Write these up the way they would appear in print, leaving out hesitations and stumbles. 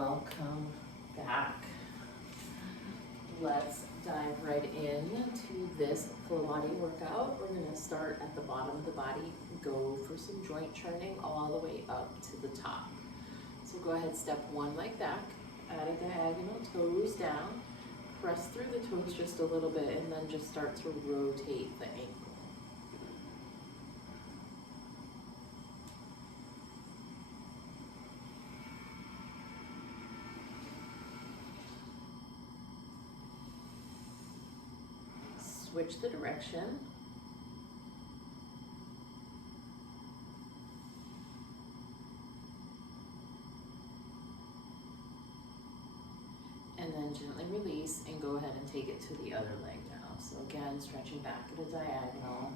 welcome back. Let's dive right in to this full body workout. We're going to start at the bottom of the body, go for some joint churning all the way up to the top. So go ahead, step one leg back, add a diagonal, toes down, press through the toes just a little bit, and then just start to rotate the ankle. Switch the direction. And then gently release and go ahead and take it to the other leg now. So again, stretching back at a diagonal.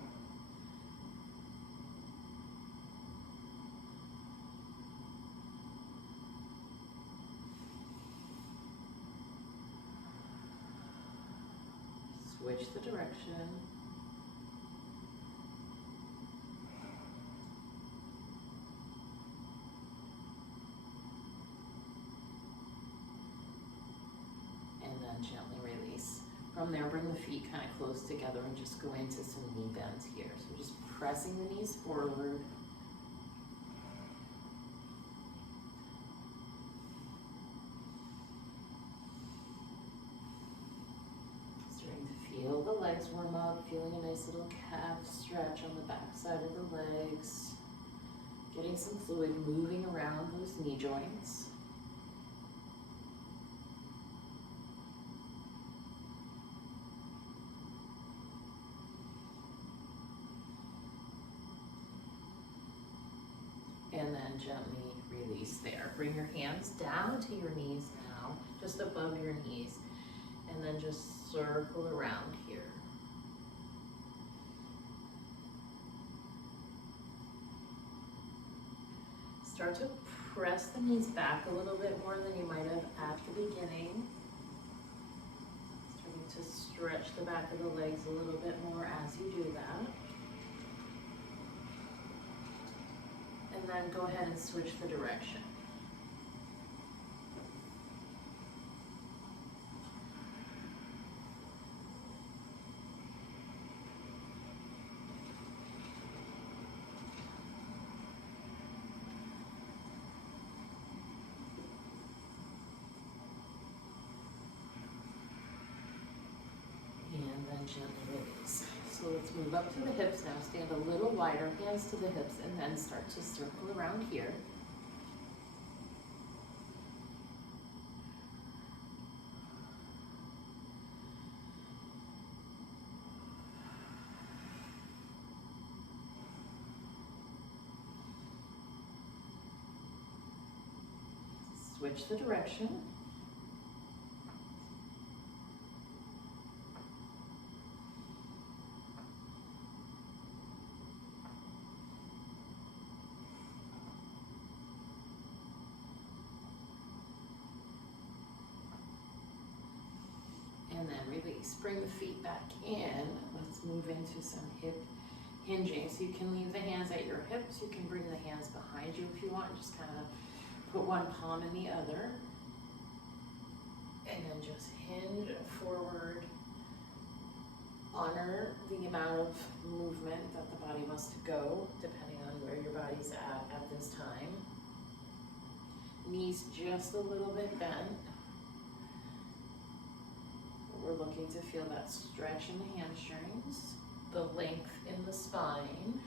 Switch the direction. And then gently release. From there, bring the feet kind of close together and just go into some knee bends here. So just pressing the knees forward. Feel the legs warm up, feeling a nice little calf stretch on the back side of the legs. Getting some fluid moving around those knee joints. And then gently release there. Bring your hands down to your knees now, just above your knees. And then just circle around here. Start to press the knees back a little bit more than you might have at the beginning. Starting to stretch the back of the legs a little bit more as you do that. And then go ahead and switch the direction. Gently release. So let's move up to the hips now. Stand a little wider, hands to the hips, and then start to circle around here. Switch the direction. And then release. Bring the feet back in. Let's move into some hip hinging. So you can leave the hands at your hips. You can bring the hands behind you if you want. Just kind of put one palm in the other. And then just hinge forward. Honor the amount of movement that the body wants to go, depending on where your body's at this time. Knees just a little bit bent. We're looking to feel that stretch in the hamstrings, the length in the spine.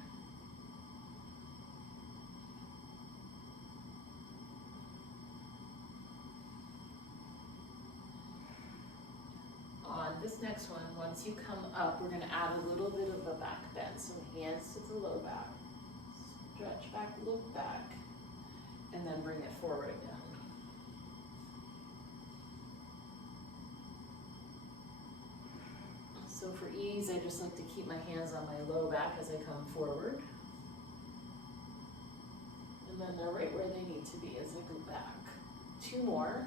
On this next one, once you come up, we're going to add a little bit of a back bend. So hands to the low back, stretch back, look back, and then bring it forward again. So for ease, I just like to keep my hands on my low back as I come forward. And then they're right where they need to be as I go back. 2 more.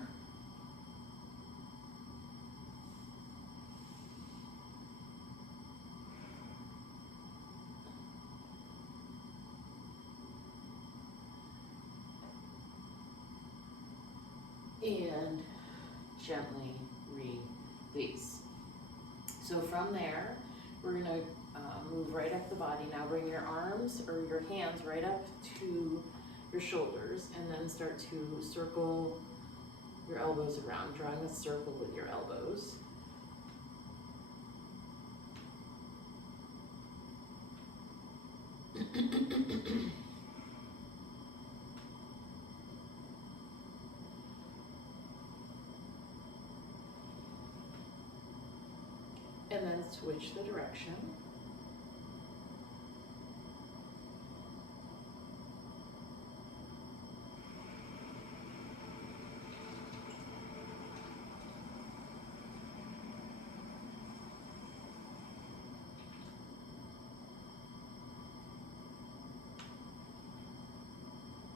gently release. So from there, we're gonna move right up the body. Now bring your arms or your hands right up to your shoulders and then start to circle your elbows around, drawing a circle with your elbows. And then switch the direction.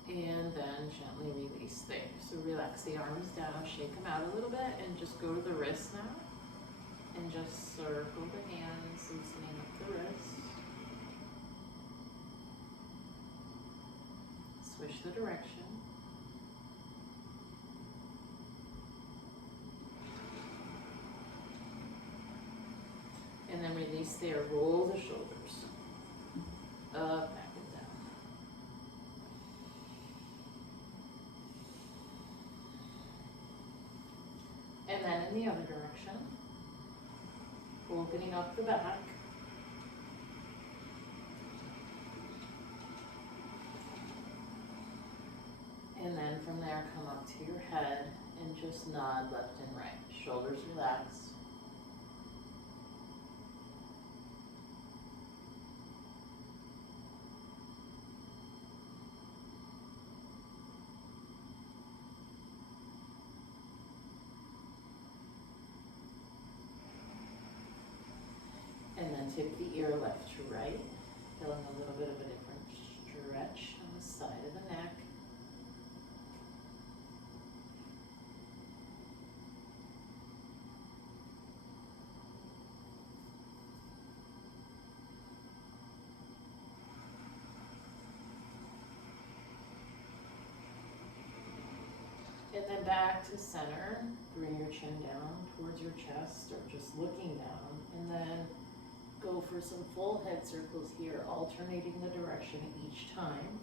And then gently release there. So relax the arms down, shake them out a little bit, and just go to the wrists now. And just circle the hands, loosening up the wrist. Switch the direction. And then release there, roll the shoulders. Up, back and down. And then in the other direction. Opening up the back. And then from there, come up to your head and just nod left and right. Shoulders relaxed. And then tip the ear left to right, feeling a little bit of a different stretch on the side of the neck. And then back to center, bring your chin down towards your chest or just looking down, and then go for some full head circles here, alternating the direction each time.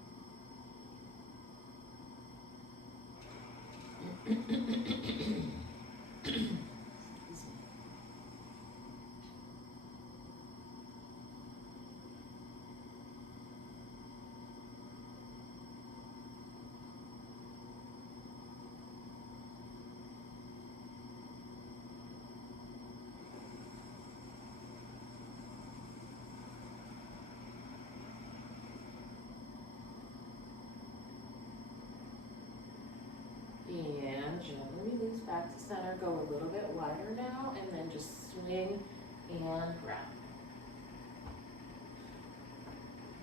And gently release back to center. Go a little bit wider now, and then just swing and grab.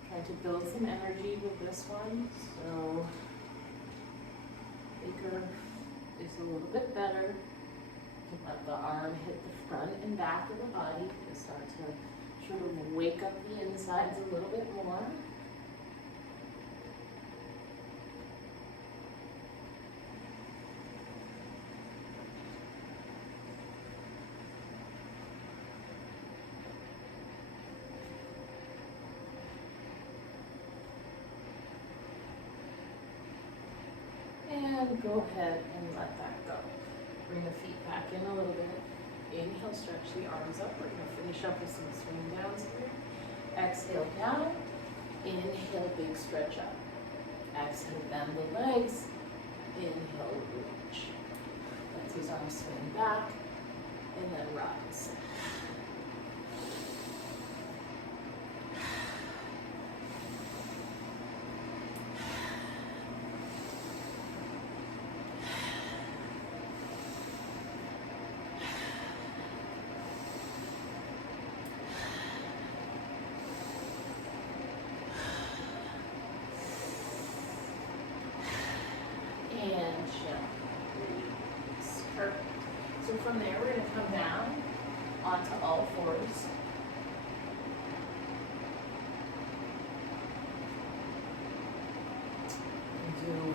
Try to build some energy with this one. So bigger is a little bit better. Let the arm hit the front and back of the body. Start to sort of wake up the insides a little bit more. And go ahead and let that go. Bring the feet back in a little bit. Inhale, stretch the arms up. We're going to finish up with some swing downs here. Exhale down. Inhale, big stretch up. Exhale, bend the legs. Inhale, reach. Let these arms swing back. And then rise. Perfect. So from there, we're going to come down onto all fours. And do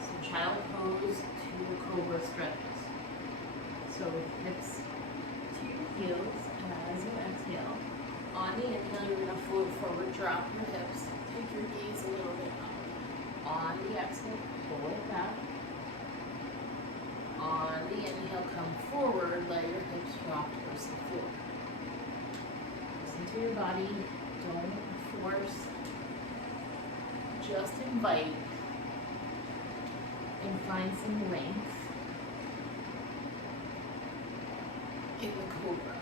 some child pose to cobra stretches. So hips to your heels as you exhale. On the inhale, you're gonna float forward, drop your hips, take your gaze a little bit up. On the exhale, pull it back. On the inhale, come forward, let your hips drop towards the floor. Listen to your body, don't force, just invite and find some length in the cobra.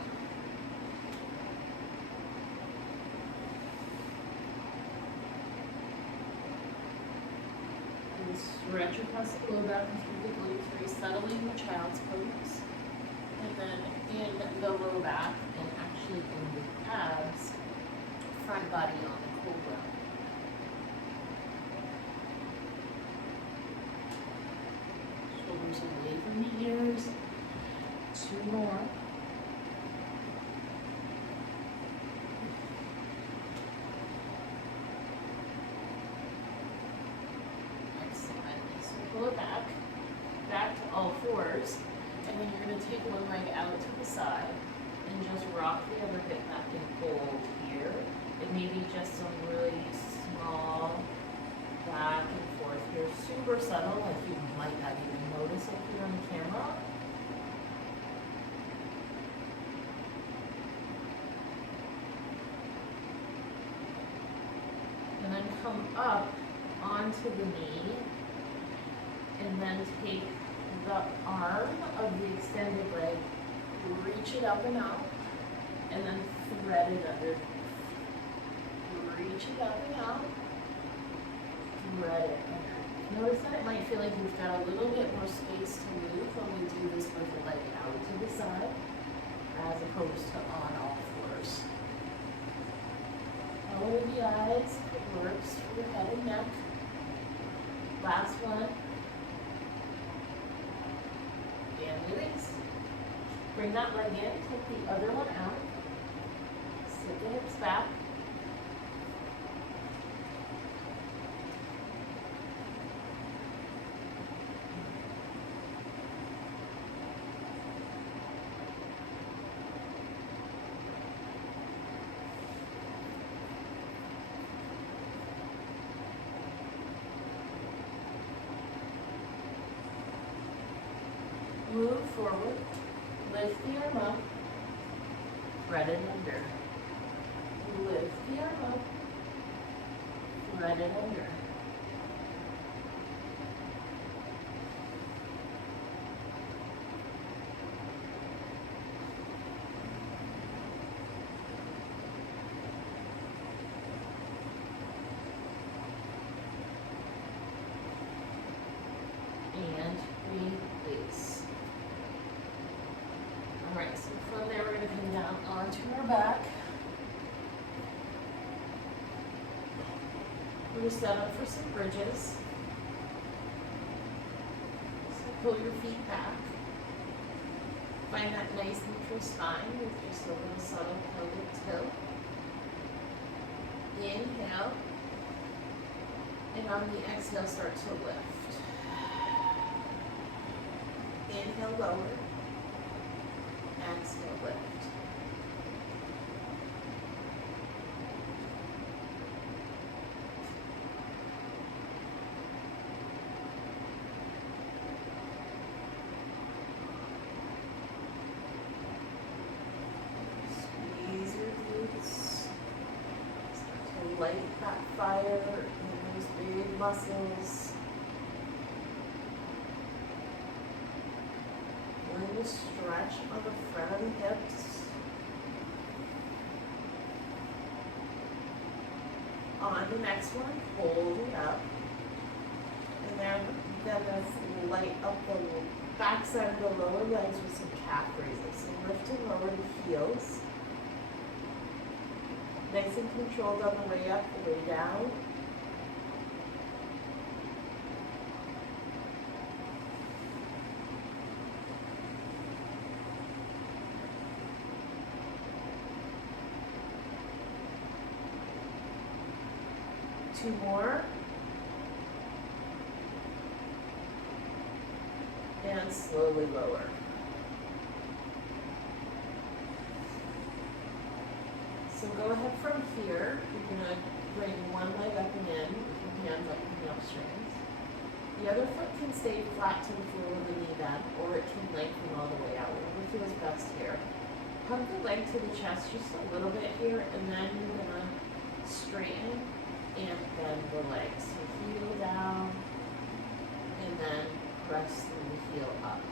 And stretch across the low back and through the glutes, resettling the child's pose. And then in the low back and actually in the abs, front body on the cobra. Shoulders away from the ears. 2 more. Excellent. So pull it back to all fours, and then you're going to take one leg out to the side and just rock the other hip back and hold here. It may be just some really small back and forth here, super subtle, like you might not even notice if you're on the camera. And then come up onto the knee, and then take the arm of the extended leg, reach it up and out, and then thread it under. Reach it up and out, thread it under. Notice that it might feel like you've got a little bit more space to move when we do this with the leg out to the side, as opposed to on all fours. Lower the eyes, it works for your head and neck. Last one. And release. Bring that leg in, take the other one out. Sit the hips back. Move forward, lift the arm up, thread it under. Lift the arm up, thread it under. And release. Alright, so from there we're going to come down onto our back. We're going to set up for some bridges. So pull your feet back. Find that nice neutral spine with just a little subtle pelvic tilt. Inhale. And on the exhale, start to lift. Inhale, lower. Exhale, lift. Squeeze your glutes. Start to light that fire in those big muscles. Feeling the stretch on the front of the hips. On the next one, hold it up. And then let's light up the back side of the lower legs with some calf raises. So lift and lower the heels. Nice and controlled on the way up, the way down. Two more. And slowly lower. So go ahead from here, you're gonna bring one leg up and in with your hands up in the hamstrings. The other foot can stay flat to the floor with the knee bend, or it can lengthen all the way out, whatever feels best here. Hug the leg to the chest just a little bit here, and then you're gonna straighten and bend the leg. So heel down, and then press through the heel up.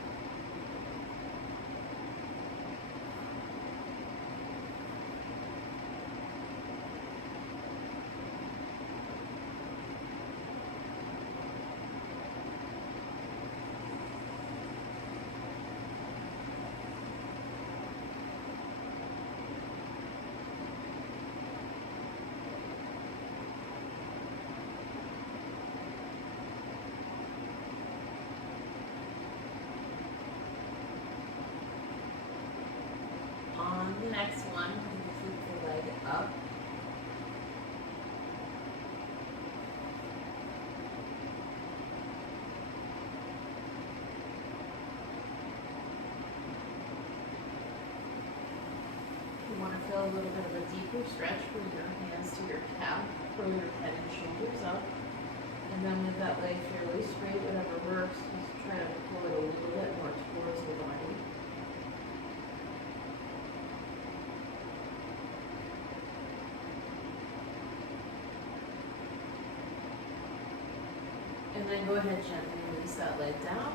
On the next one, keep the leg up. You want to feel a little bit of a deeper stretch, bring your hands to your calf, pull your head and shoulders up. And then with that leg fairly straight, whatever works, just try to pull it a little bit more towards the body. And then go ahead, gently release that leg down,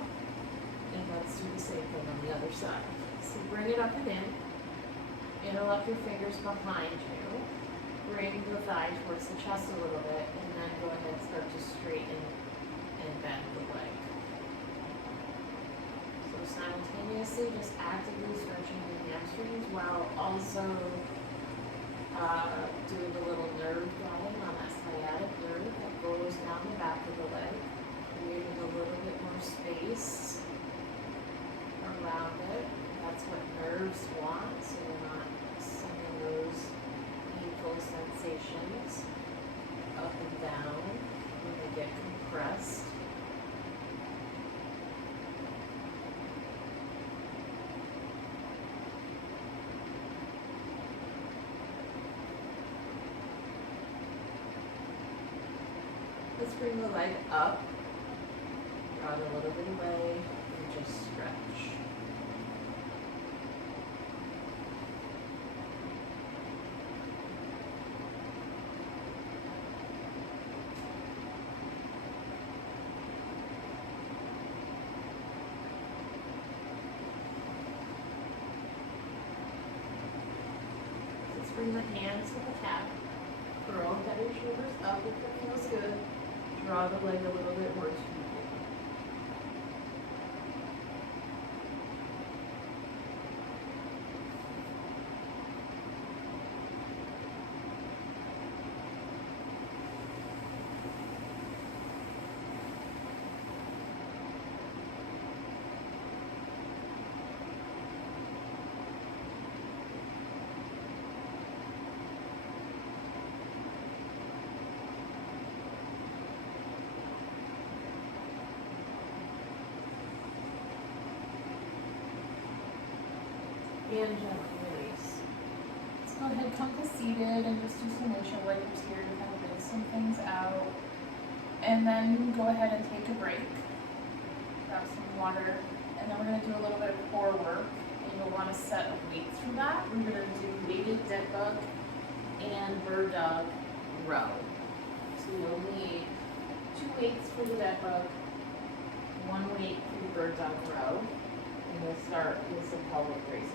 and let's do the same thing on the other side. So bring it up and in, interlock your fingers behind you, bring the thigh towards the chest a little bit, and then go ahead and start to straighten and bend the leg. So simultaneously just actively stretching the hamstrings while also doing a little nerve throbbing on that sciatic nerve that goes down the back of the leg, creating a little bit more space around it. That's what nerves want, so you're not sending those painful sensations up and down when they get compressed. Let's bring the leg up, draw it a little bit away, and just stretch. Let's bring the hands to the calf, curl head and shoulders up if it feels good. Draw the leg a little bit more to you. And gently release. Let's go ahead, come to seated and just do some windshield wipers here to kind of rinse some things out. And then go ahead and take a break. Grab some water. And then we're going to do a little bit of core work. And you'll want to set a weight through that. We're going to do weighted dead bug and bird dog row. So you'll need 2 weights for the dead bug, 1 weight for the bird dog row. And we'll start with some pelvic raises.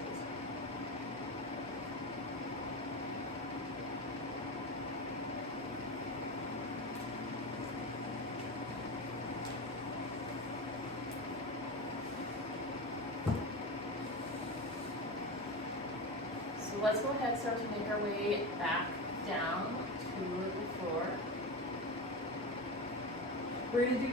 So let's go ahead and start to make our way back down to the floor. We're going to do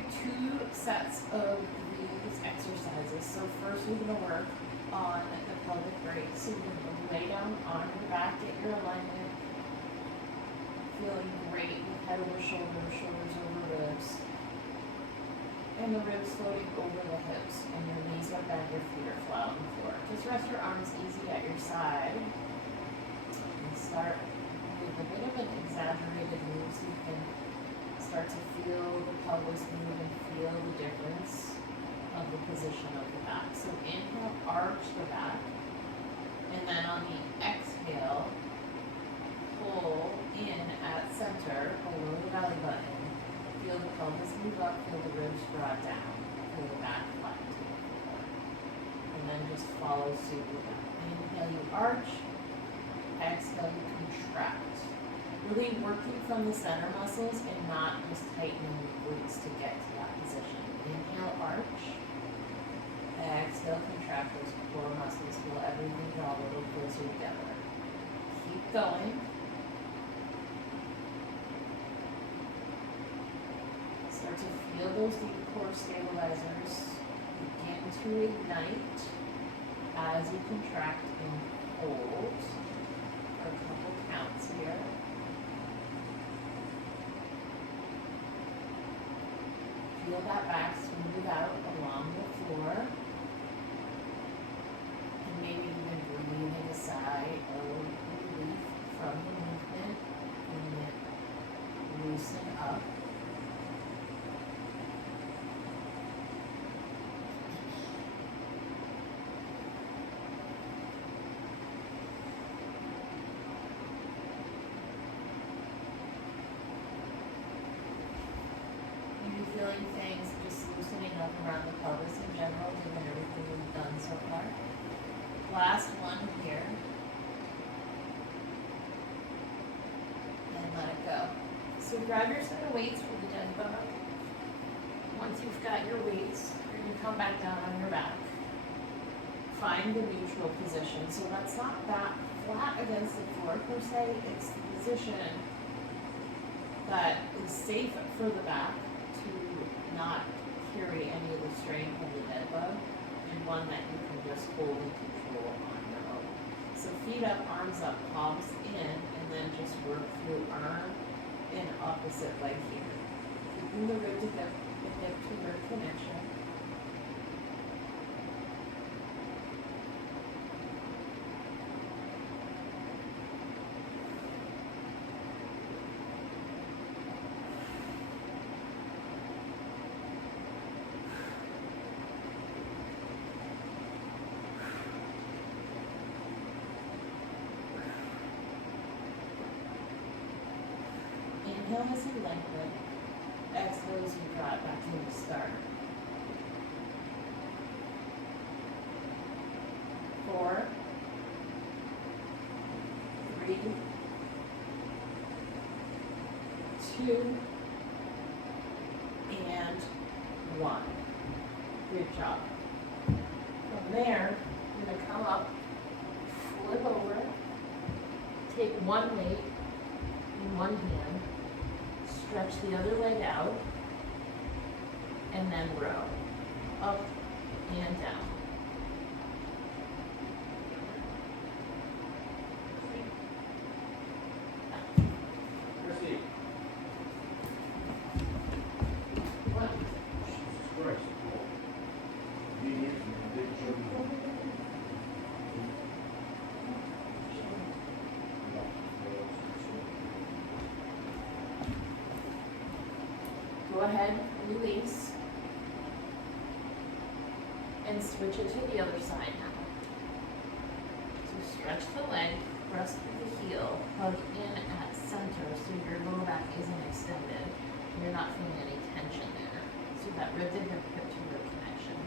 2 sets of these exercises. So first we're going to work on the pelvic raise. So you're going to lay down on your back, get your alignment, feeling great with head over shoulders, shoulders over ribs, and the ribs floating over the hips, and your knees are bent, your feet are flat on the floor. Just rest your arms easy at your side, and start a bit of an exaggerated move so you can start to feel the pelvis move and feel the difference of the position of the back. So inhale, arch the back, and then on the exhale, pull in at center below the belly button. Feel the pelvis move up, feel the ribs draw down, feel the back flat to the floor. And then just follow suit with that. Inhale, you arch. Exhale, you contract. Really working from the center muscles and not just tightening the glutes to get to that position. Inhale, arch. Exhale, contract those core muscles. Feel everything draw a little closer together. Keep going. Start to feel those deep core stabilizers begin to ignite as you contract and hold for a couple counts here. Feel that back smooth out along the floor. And maybe even breathing a sigh of relief from the movement and then loosen up. Feeling things just loosening up around the pelvis in general, given everything we've done so far. Last one here. And let it go. So grab your set of weights for the dead bug. Once you've got your weights, you're going to come back down on your back. Find the neutral position. So that's not back flat against the floor per se, it's the position that is safe for the back to not carry any of the strain of the dead bug, and one that you can just hold and control on your own. So feet up, arms up, palms in, and then just work through arm and opposite leg here. Keeping the rib to hip, the hip to rib connection. Inhale as you lengthen, exhale as you draw it back into start. 4, 3, 2, and 1. Good job. From there, you're going to come up, flip over, take one weight in one hand, stretch the other leg out, and then row up and down. Chrissy. What? Christ. Medium, big chubby. Go ahead, release, and switch it to the other side now. So stretch the leg, press through the heel, hug in at center so your lower back isn't extended. You're not feeling any tension there. So that rib to hip, hip to rib connection.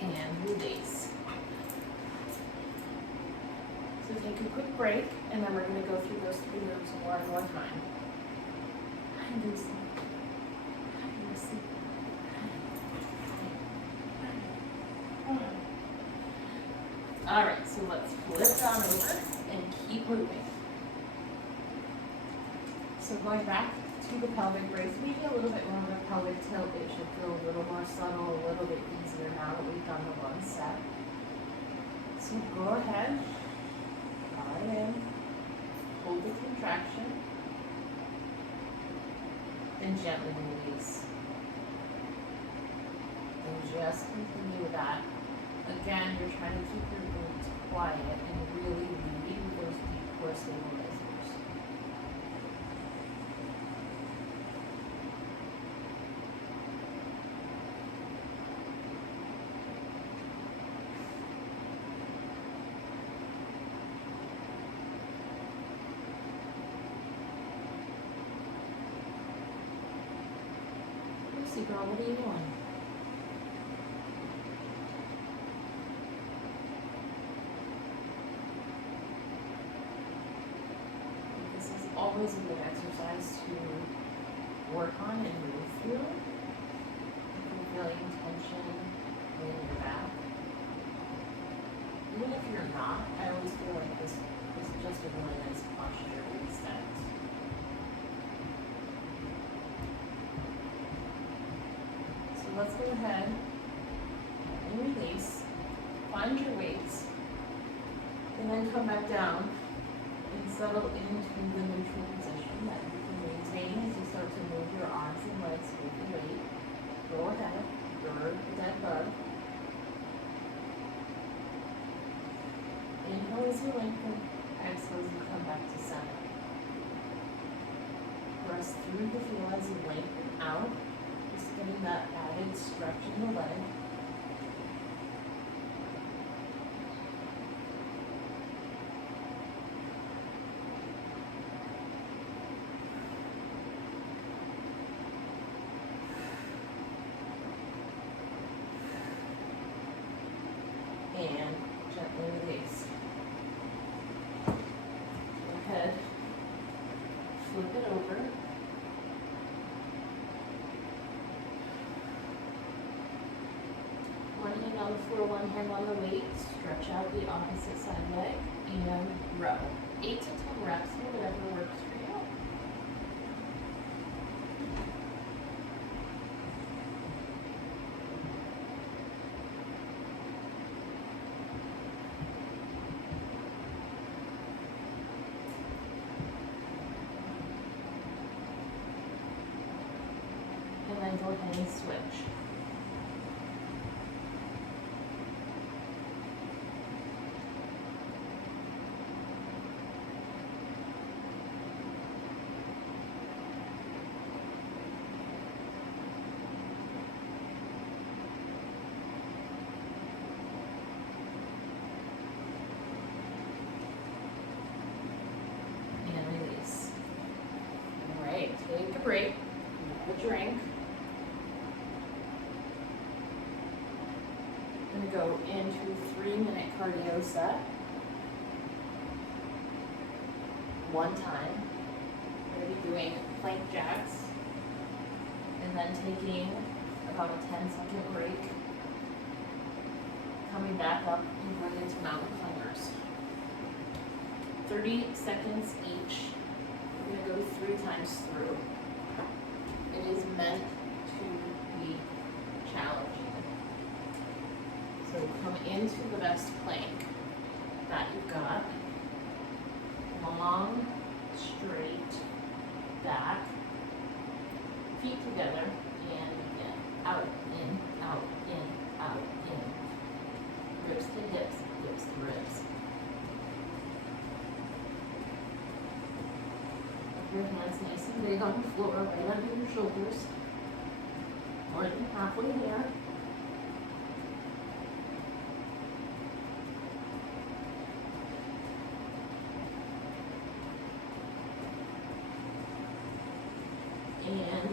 And release. So take a quick break, and then we're going to go through those 3 moves one more time. Hi, Lucy. Hi, Lucy. Hi. All right, so let's flip on over and keep moving. So going back to the pelvic brace, maybe a little bit more of a pelvic tilt. It should feel a little more subtle, a little bit easier now that we've done the one set. So go ahead, Draw it in. Hold the contraction. And gently release. And just continue that. Again, you're trying to keep your glutes quiet and really lead with those deep core stabilizers. Lucy, girl, what are you doing? This is always a good exercise to work on and move through. You can feel tension in your back. Even if you're not, I always feel like this is just a really nice posture reset. So let's go ahead and release, find your weights, and then come back down and settle into the neutral position that you can maintain as you start to move your arms and legs with the weight. Go ahead, bird, dead bug. Inhale as you lengthen, exhale as you come back to center. Press through the heel as you lengthen out, just getting that added stretch in the leg. And gently release. Go ahead, flip it over. One hand on the floor, one hand on the weight. Stretch out the opposite side leg and row. 8 to 10 reps, whatever works for you. And then go ahead and switch. And release. All right, take a break, have a drink. I'm gonna go into a 3-minute cardio set. One time. We're gonna be doing plank jacks. And then taking about a 10-second break. Coming back up and going into mountain climbers. 30 seconds each. We're gonna go 3 times through. It is meant to be challenging. So come into the best plank that you've got. Long, straight back, feet together, and again. Out, in, out, in, out, in. Ribs to hips, hips to ribs. Your hands nice and big on the floor, right under your shoulders. More than halfway there. And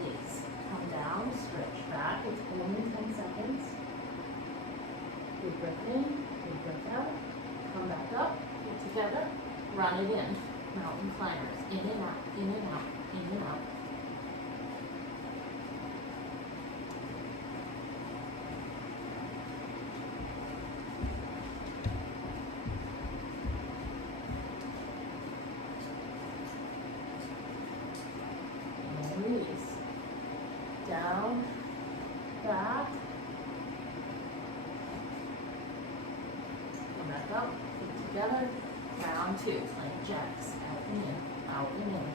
release. Come down, stretch back. It's only 10 seconds. Big breath in, big breath out. Come back up, get together, run it in. Mountain climbers, in and out, in and out, in and out. And release. Down, back. Come back up, get together, 2, plank jacks, out and in, out and in.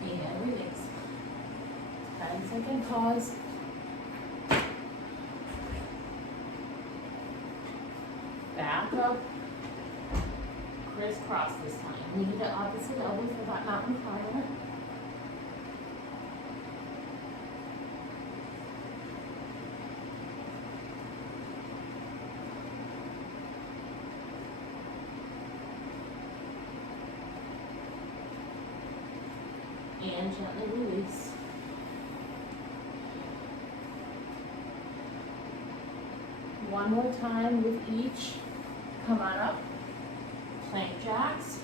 And release. 10-second pause. Back up. Crisscross this time. Knee to opposite elbow for that mountain climber. And gently release. One more time with each. Come on up. Plank jacks.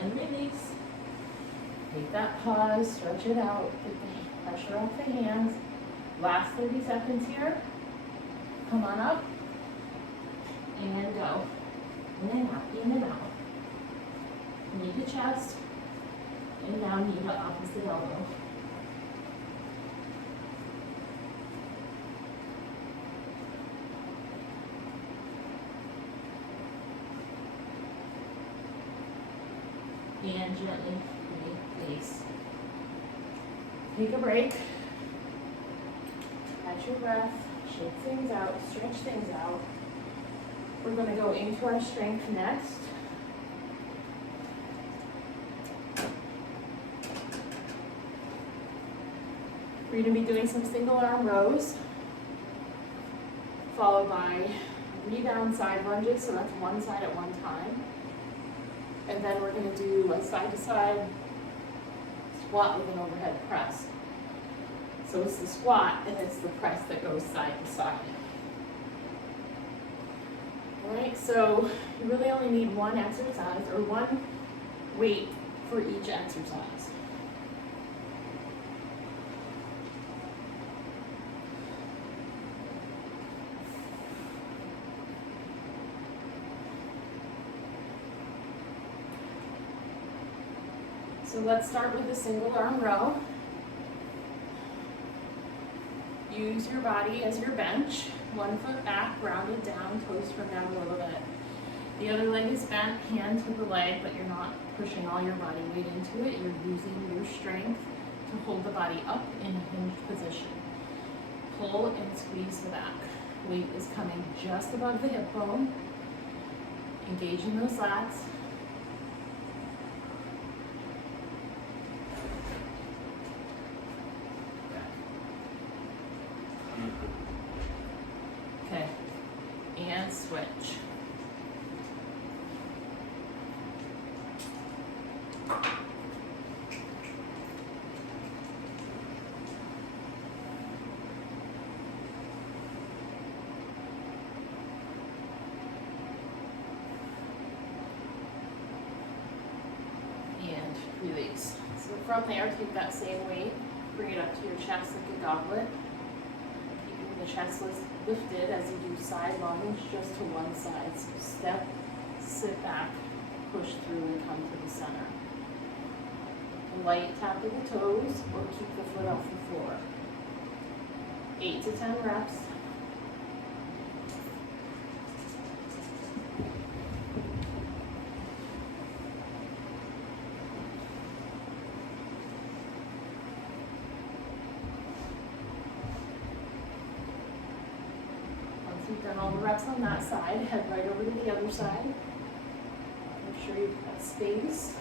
And release. Take that pause, stretch it out, get the pressure off the hands. Last 30 seconds here. Come on up. And go. In and out, in and out. Knee to chest. And now knee to opposite elbow. And gently release. Take a break. Catch your breath. Shake things out. Stretch things out. We're going to go into our strength next. We're going to be doing some single arm rows, followed by rebound side lunges, so that's one side at one time. And then we're going to do a side to side squat with an overhead press. So it's the squat and it's the press that goes side to side. Alright, so you really only need one exercise or one weight for each exercise. So let's start with a single arm row. Use your body as your bench. 1 foot back, rounded down, toes turn down a little bit. The other leg is bent, hand to the leg, but you're not pushing all your body weight into it. You're using your strength to hold the body up in a hinged position. Pull and squeeze the back. Weight is coming just above the hip bone. Engaging those lats. Okay, and switch. And release. So from there, take that same weight, bring it up to your chest like a goblet. The chest is lifted as you do side lunge just to one side. So step, sit back, push through and come to the center. A light tap of the toes or keep the foot off the floor. 8 to 10 reps. You've done all the reps on that side, head right over to the other side. Make sure you've got space.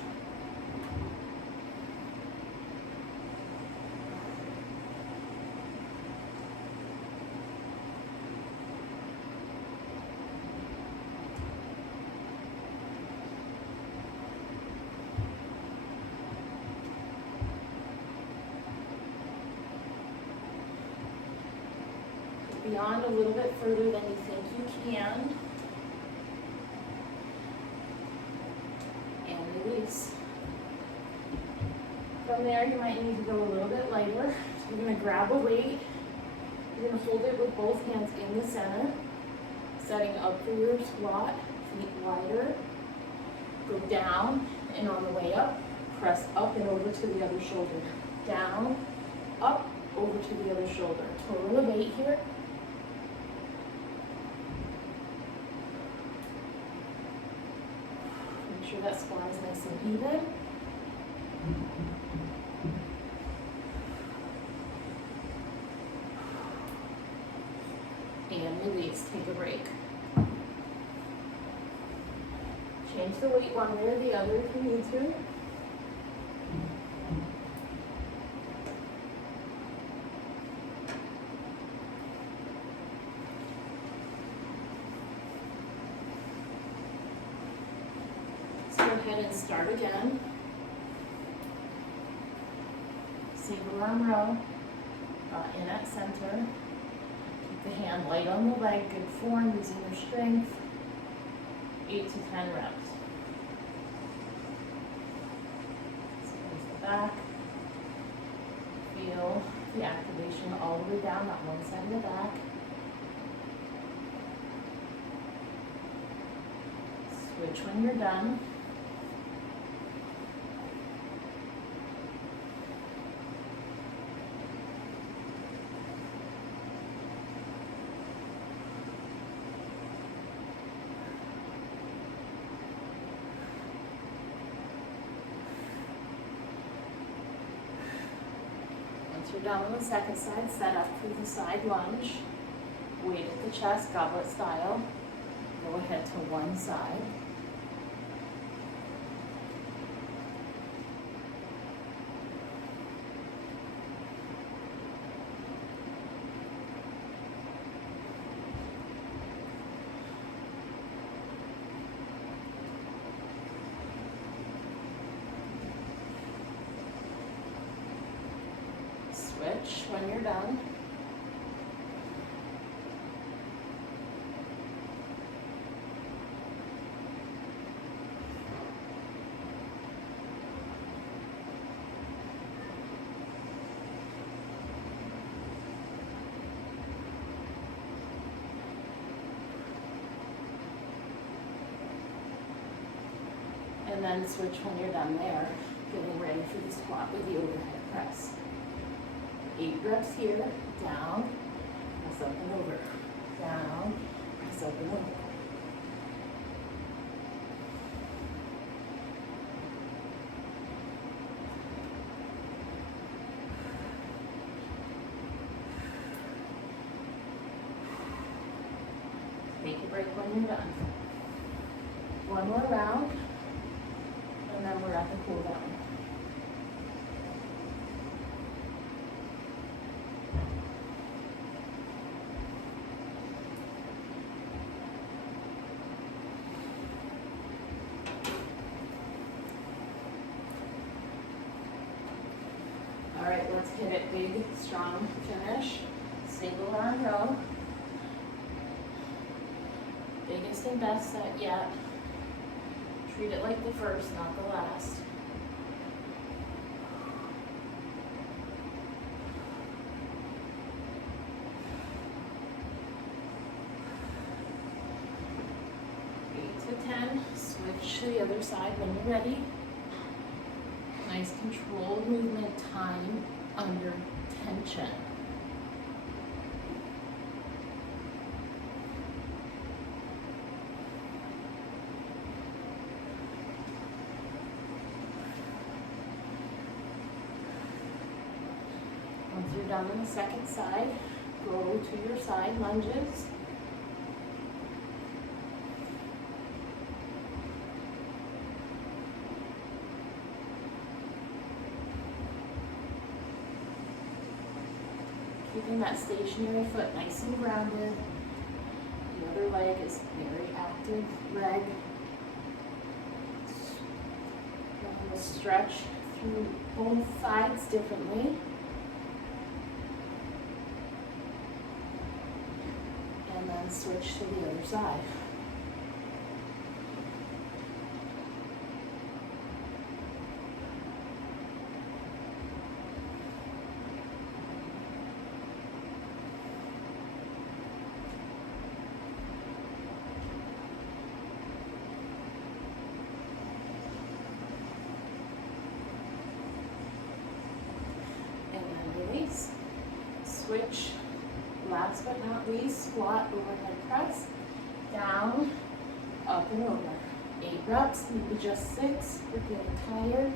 Beyond a little bit further than you think you can. release. From there, you might need to go a little bit lighter. So you're gonna grab a weight. You're gonna hold it with both hands in the center, setting up for your squat, feet wider. Go down, and on the way up, press up and over to the other shoulder. Down, up, over to the other shoulder. Total of 8 here. Make sure that squat is nice and even. And release, take a break. Change the weight one way or the other if you need to. Let's go ahead and start again. Single arm row, in at center. Keep the hand light on the leg, good form, using your strength. 8 to 10 reps. Close the back. Feel the activation all the way down that one side of the back. Switch when you're done. Once you're done on the second side, set up for the side lunge. Weight at the chest, goblet style. Go ahead to one side. Switch when you're done. And then switch when you're done there, getting ready for the squat with the overhead press. 8 reps here, down, press up and over, down, press up and over. Take a break when you're done. One more round, and then we're at the cool down. All right, let's hit it big, strong finish. Single arm row. Biggest and best set yet. Treat it like the first, not the last. Eight to 10, switch to the other side when you're ready. Nice controlled movement, time under tension. Once you're done on the second side, go to your side lunges. Keeping that stationary foot nice and grounded. The other leg is very active leg. We're going to stretch through both sides differently. And then switch to the other side. release. Switch, last but not least, squat, overhead press, down, up and over. 8 reps, maybe just 6, you're getting tired.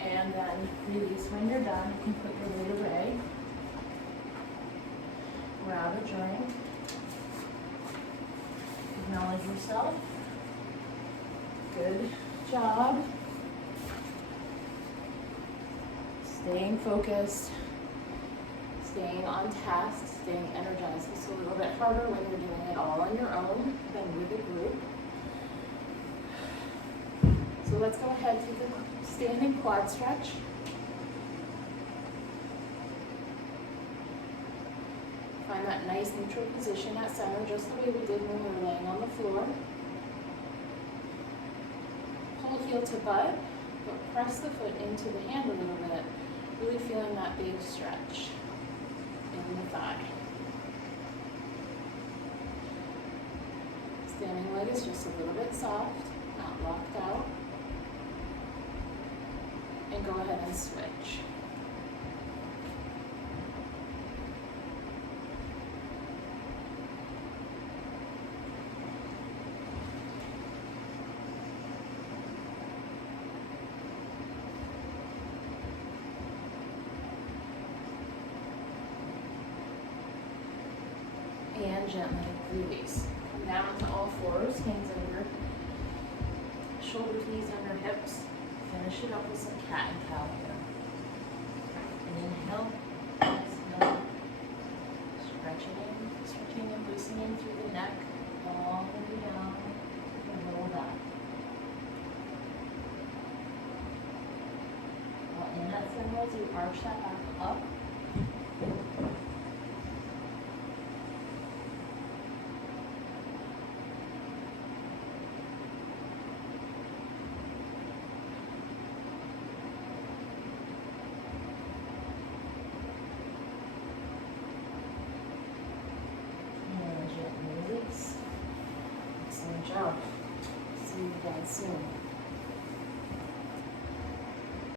And then release when you're done. You can put your weight away. Grab a drink. Acknowledge yourself. Good job. Staying focused. Staying on task. Staying energized. It's a little bit harder when you're doing it all on your own than with a group. So let's go ahead, take a standing quad stretch. Find that nice neutral position at center, just the way we did when we were laying on the floor. Pull heel to butt, but press the foot into the hand a little bit, really feeling that big stretch in the thigh. Standing leg is just a little bit soft, not locked out. And go ahead and switch. And gently release. Come down to all fours, hands under, shoulders, knees under hips. Finish it up with some cat and cow here. Inhale, exhale, stretching and loosening through the neck, all the way down, and roll back. While in that center, as you arch that back up, Excellent job. See you guys soon.